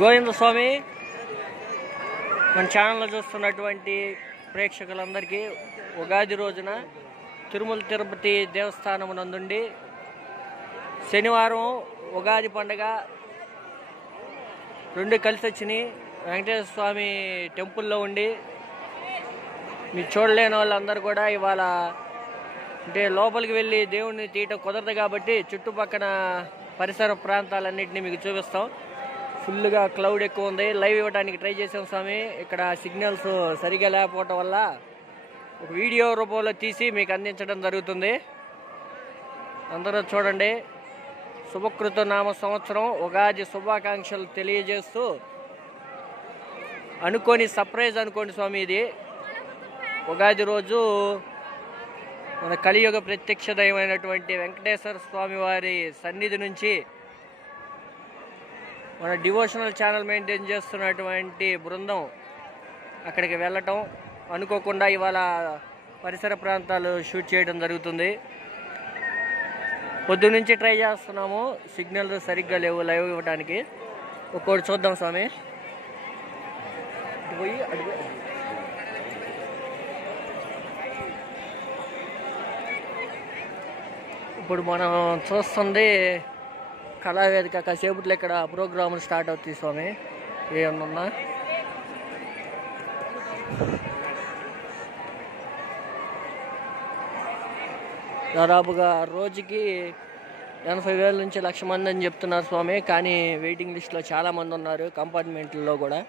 గోవింద స్వామి మన ఛానల్లో చూస్తున్నటువంటి ప్రేక్షకులందరికీ ఉగాది రోజున తిరుమల తిరుపతి దేవస్థానం నందుండి శనివారం ఉగాది పండుగ రెండు కలిసి వచ్చినాయి. వెంకటేశ్వర స్వామి టెంపుల్లో ఉండి మీరు చూడలేని వాళ్ళందరూ కూడా ఇవాళ అంటే లోపలికి వెళ్ళి దేవుణ్ణి తీయటం కుదరదు కాబట్టి చుట్టుపక్కల పరిసర ప్రాంతాలన్నింటినీ మీకు చూపిస్తాం. ఫుల్గా క్లౌడ్ ఎక్కువ ఉంది. లైవ్ ఇవ్వడానికి ట్రై చేసాం స్వామి. ఇక్కడ సిగ్నల్స్ సరిగా లేకపోవటం వల్ల ఒక వీడియో రూపంలో తీసి మీకు అందించడం జరుగుతుంది. అందరూ చూడండి. శుభకృత నామ సంవత్సరం ఉగాది శుభాకాంక్షలు తెలియజేస్తూ అనుకోని సర్ప్రైజ్ అనుకోండి స్వామి. ఇది ఉగాది రోజు మన కలియుగ ప్రత్యక్ష దైవమైనటువంటి వెంకటేశ్వర స్వామి వారి సన్నిధి నుంచి మన డివోషనల్ ఛానల్ మెయింటైన్ చేస్తున్నటువంటి బృందం అక్కడికి వెళ్ళటం అనుకోకుండా ఇవాళ పరిసర ప్రాంతాలు షూట్ చేయడం జరుగుతుంది. పొద్దు నుంచి ట్రై చేస్తున్నాము, సిగ్నల్ సరిగ్గా లేవు లైవ్ ఇవ్వడానికి. ఒక్కోటి చూద్దాం స్వామి. ఇప్పుడు మనం చూస్తుంది కళావేదిక. కాసేపట్లో ఇక్కడ ప్రోగ్రాములు స్టార్ట్ అవుతాయి స్వామి. ఏమన్నా దాదాపుగా రోజుకి 80,000 నుంచి 1,00,000 మంది అని చెప్తున్నారు స్వామి. కానీ వెయిటింగ్ లిస్ట్లో చాలామంది ఉన్నారు కంపార్ట్మెంట్లో కూడా.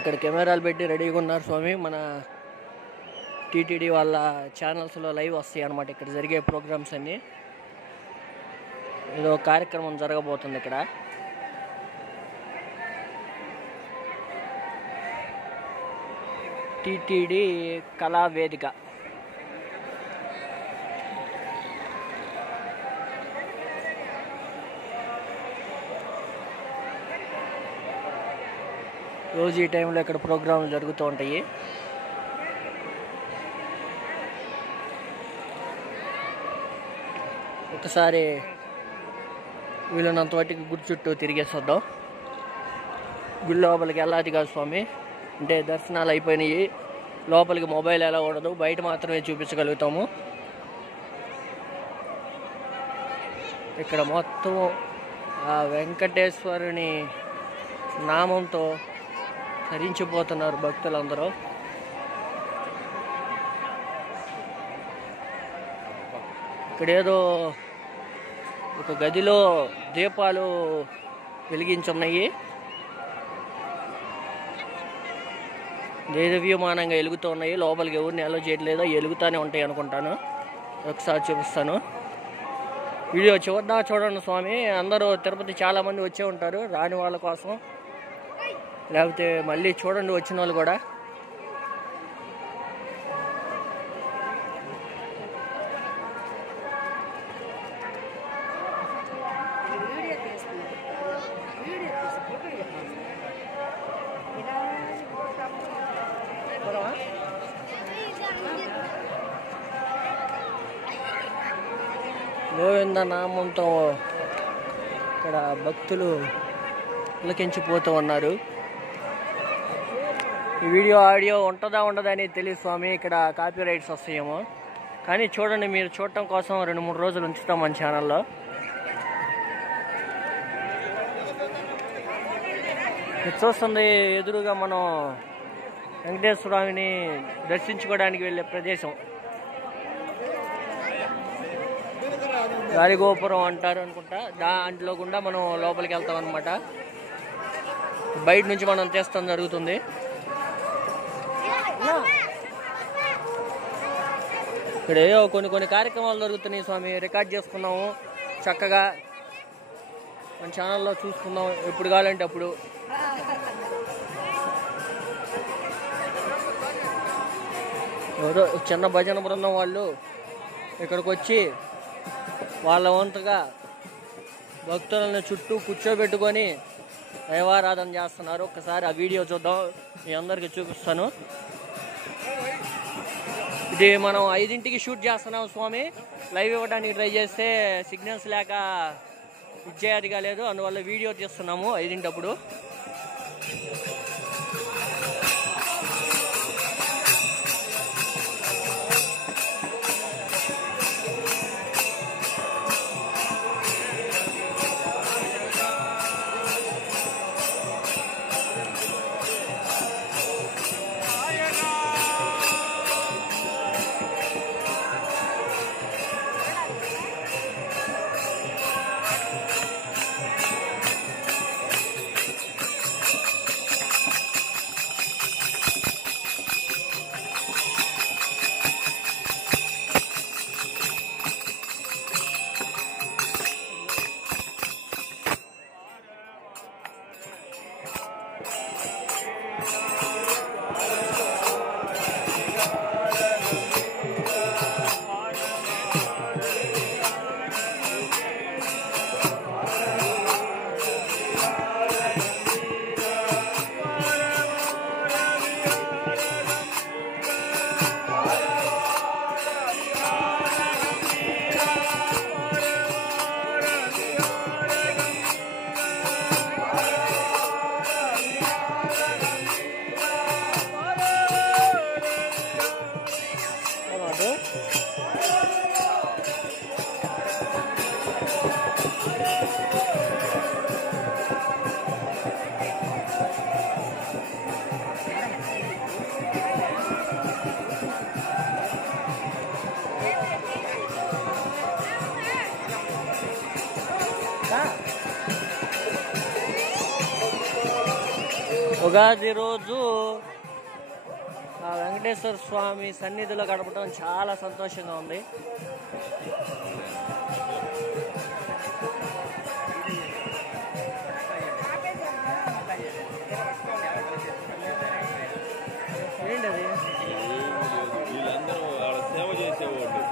ఇక్కడ కెమెరాలు పెట్టి రెడీగా ఉన్నారు స్వామి. మన టీటీడీ వాళ్ళ ఛానల్స్లో లైవ్ వస్తాయి అన్నమాట ఇక్కడ జరిగే ప్రోగ్రామ్స్ అన్నీ. ఏదో కార్యక్రమం జరగబోతుంది ఇక్కడ. టీటీడీ కళావేదిక. రోజు ఈ టైంలో ఇక్కడ ప్రోగ్రాంలు జరుగుతూ ఉంటాయి. ఒకసారి వీళ్ళనంత వాటికి గుడి చుట్టూ తిరిగేస్తుందాం. గుడి లోపలికి వెళ్ళాది కాదు స్వామి. అంటే దర్శనాలు అయిపోయినాయి. లోపలికి మొబైల్ ఎలా ఉండదు, బయట మాత్రమే చూపించగలుగుతాము. ఇక్కడ మొత్తం ఆ వెంకటేశ్వరుని నామంతో తరించిపోతున్నారు భక్తులందరూ. ఇక్కడేదో ఒక గదిలో దీపాలు వెలిగించున్నాయి. దేదవ్యమానంగా వెలుగుతూ ఉన్నాయి. లోపలికి ఎవరిని అలో చేయట్లేదో వెలుగుతూనే ఉంటాయి అనుకుంటాను. ఒకసారి చూపిస్తాను. వీడియో చివరిదా చూడండి స్వామి. అందరూ తిరుపతి చాలామంది వచ్చే ఉంటారు, రాని వాళ్ళ కోసం. లేకపోతే మళ్ళీ చూడండి వచ్చిన వాళ్ళు కూడా. గోవింద నామంతో ఇక్కడ భక్తులు పులకించిపోతూ ఉన్నారు. ఈ వీడియో ఆడియో ఉంటుందా ఉండదా అని తెలియదు స్వామి. ఇక్కడ కాపీ రైట్స్ వస్తాయేమో. కానీ చూడండి, మీరు చూడటం కోసం 2-3 రోజులు ఉంచుతాం మన ఛానల్లో. చూస్తుంది ఎదురుగా మనం వెంకటేశ్వర స్వామిని దర్శించుకోవడానికి వెళ్ళే ప్రదేశం. గాలిగోపురం అంటారు అనుకుంటా. దాంట్లో గుండా మనం లోపలికి వెళ్తాం అనమాట. బయట నుంచి మనం తీస్తాం జరుగుతుంది. ఇక్కడ ఏవో కొన్ని కార్యక్రమాలు జరుగుతున్నాయి స్వామి. రికార్డ్ చేసుకున్నాము చక్కగా. మన ఛానల్లో చూసుకుందాం ఎప్పుడు కావాలంటే అప్పుడు. చిన్న భజన బృందం వాళ్ళు ఇక్కడికి వచ్చి వాళ్ళ వంతుగా భక్తులను చుట్టూ కూర్చోబెట్టుకొని దైవారాధన చేస్తున్నారు. ఒకసారి ఆ వీడియో చూద్దాం, మీ అందరికీ చూపిస్తాను. ఇది మనం 5ంటికి షూట్ చేస్తున్నాం స్వామి. లైవ్ ఇవ్వడానికి ట్రై చేస్తే సిగ్నల్స్ లేక ఇచ్చేదిగా లేదు, అందువల్ల వీడియో తీస్తున్నాము 5ంటప్పుడు. ఉగాది రోజు ఆ వెంకటేశ్వర స్వామి సన్నిధిలో గడపడం చాలా సంతోషంగా ఉంది. ఏంటది? సేవ చేసేవాళ్ళు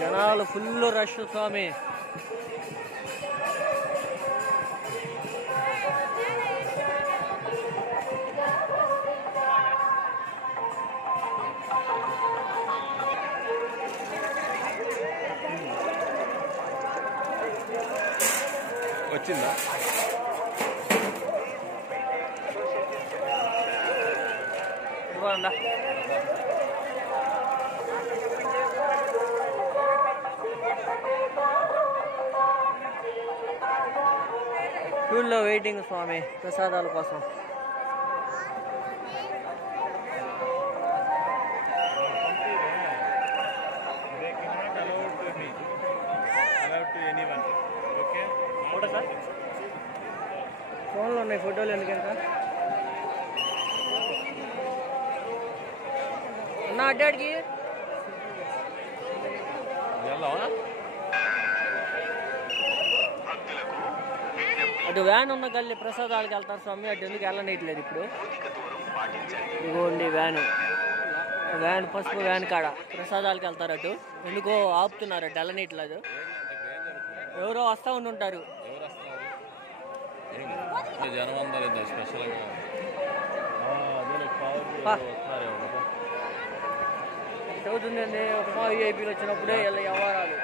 జనాలు ఫుల్ రష్ స్వామి. వచ్చిందా? క్యూల్లో వెయిటింగ్ స్వామి ప్రసాదాల కోసం. ఫోన్లో ఉన్నాయి ఫోటోలు ఎందుకంట నా అడ్డాడికి అటు వ్యాన్ ఉన్న గల్లి ప్రసాదాలకు వెళ్తారు స్వామి, అటు ఎందుకు వెళ్ళనీయట్లేదు ఇప్పుడు. ఇదిగోండి వ్యాన్ పసుపు వ్యాన్ కాడ ప్రసాదాలకు వెళ్తారు, అటు ఎందుకో ఆపుతున్నారు, అటు వెళ్ళనీయట్లేదు. ఎవరో వస్తూ ఉంటుంటారు. చదువుతుందండి ఒక మా విఐపీలు వచ్చినప్పుడే ఇలా వ్యవహారాలు.